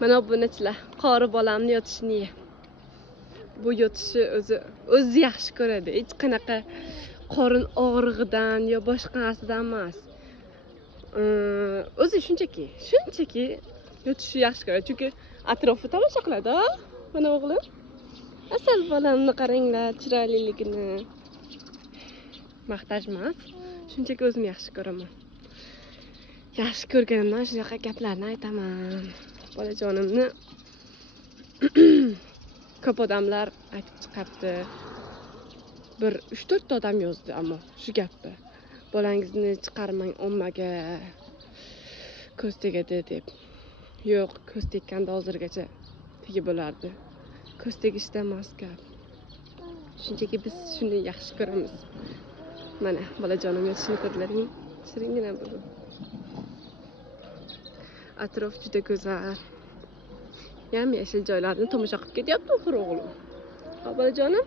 Mana obunachilar, qori bolamni yotishini. Bu yotishi o'zi yaxshi ko'radi. Hech qanaqa qorin og'rig'idan yo boshqa narsadan emas. O'zi shunchaki yotishi yaxshi ko'radi. Chunki atrofni tomosha qiladi. Mana o'g'lim. Asal bolamni qaranglar, chiroyliligini. Maqtash emas. Shunchaki o'zim yaxshi ko'raman. Yaxshi ko'rganimdan shunaqa gaplarni aytaman. Bolajonimni ko'p odamlar aytib chiqibdi. Bir 3-4 ta odam yozdi, ammo shu gapni. Bolangizni chiqarmang ommaga. Ko'z tegadi deb. Yo'q, ko'z tekkanda hozirgacha tegib bo'lardi. Ko'z tegishda emas gap. Shunchaki biz shuni yaxshi ko'ramiz. Mana bolajonim yotishini ko'rdilaringmi? Shiringina bo'ldi. Atrof juda go'zal. Yam-yashil joylarni tomosha qilib ketyapti o'g'lim. Bolajonim.